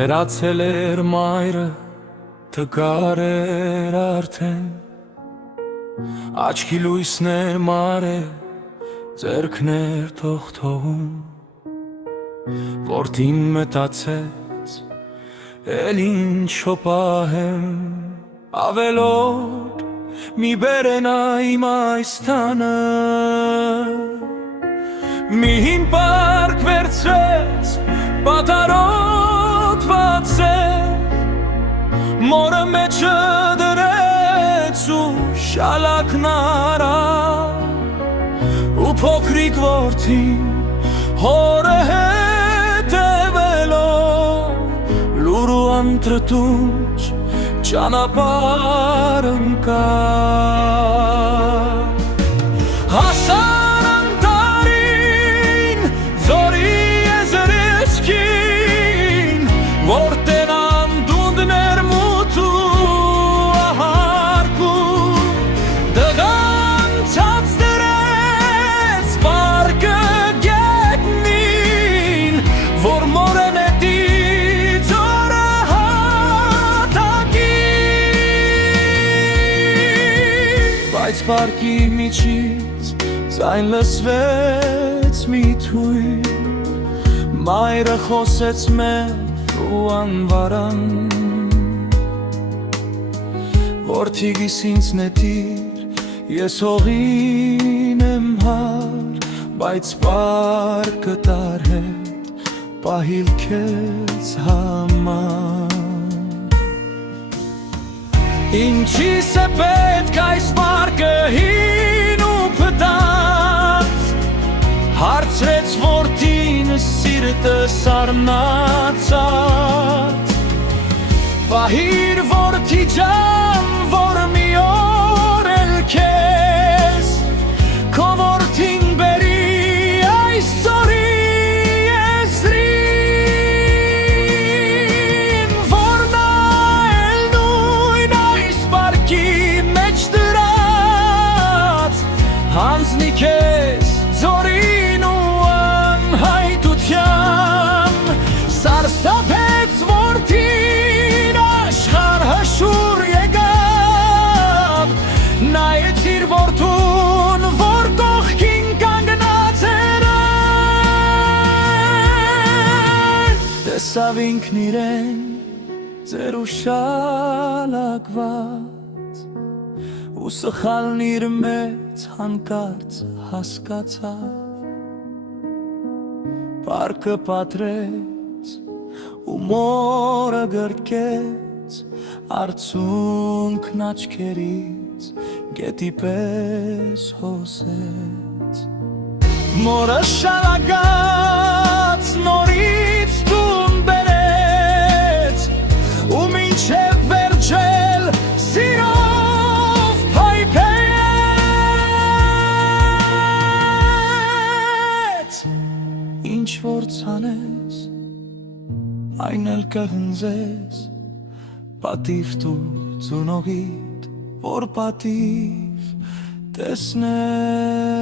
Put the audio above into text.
Սերացել էր մայրը, տկար էր արդեն, աչքի լույսներ մարել, ձեռքներ թողթողում, որդին մտածեց, էլ ինչ հոպահեմ, ավելորդ մի բերենա իմ այս տանը, մի հին պարկ վերցրեց, պատարոտված էր, մորը մեջը դրեց ու շալակն արավ ու փոքրիկ որդին հորը հետևելով լուր ու անտրտունջ ճանապարհ ընկավ հասան անտարին ձորի եզերքին որտեն անդունդներ մութ ու ահարկում դղան ցած դրեց պարկը գետնին որ մորեն էդի ձորը հատակին բայց պարկի միջից ձայն լսվեց մի թույլ մայրը խոսեց մեր ու անվարան որդիգիս ինձ նետիր ես հողին եմ հար բայց պարկը տար հետ պահիլ քեզ համար ինչիս է պետք այս պարկը հին ու փտած հարցրեց որդին սիրտը սառնացած պահիր որդի ջան որ մի օր էլ քեզ քո որդին բերի այս ձորի եզրին որ նա էլ նույն այս պարկի մեջ դրած հանձնի քեզ ձորին ու անհայտության սարսափեց որդին աշխարհ հշուր եկավ նայեց իր որդուն որ կողքին կանգնած էր տեսավ ինքն իրեն ձեր ու շալակված ու սխալն իր մեծ հանկարծ հասկացավ պարկը պատրեց ու մորը գրկեց արցունքն աչքերից գետի պես հոսեց մորը շալակած նորից տուն բերեց ու մինչև վերջել սիրով փայփեց ինչ որ ցանես այն էլ կհնձես պատիվ դու ծունողիդ որ պատիվ տեսնես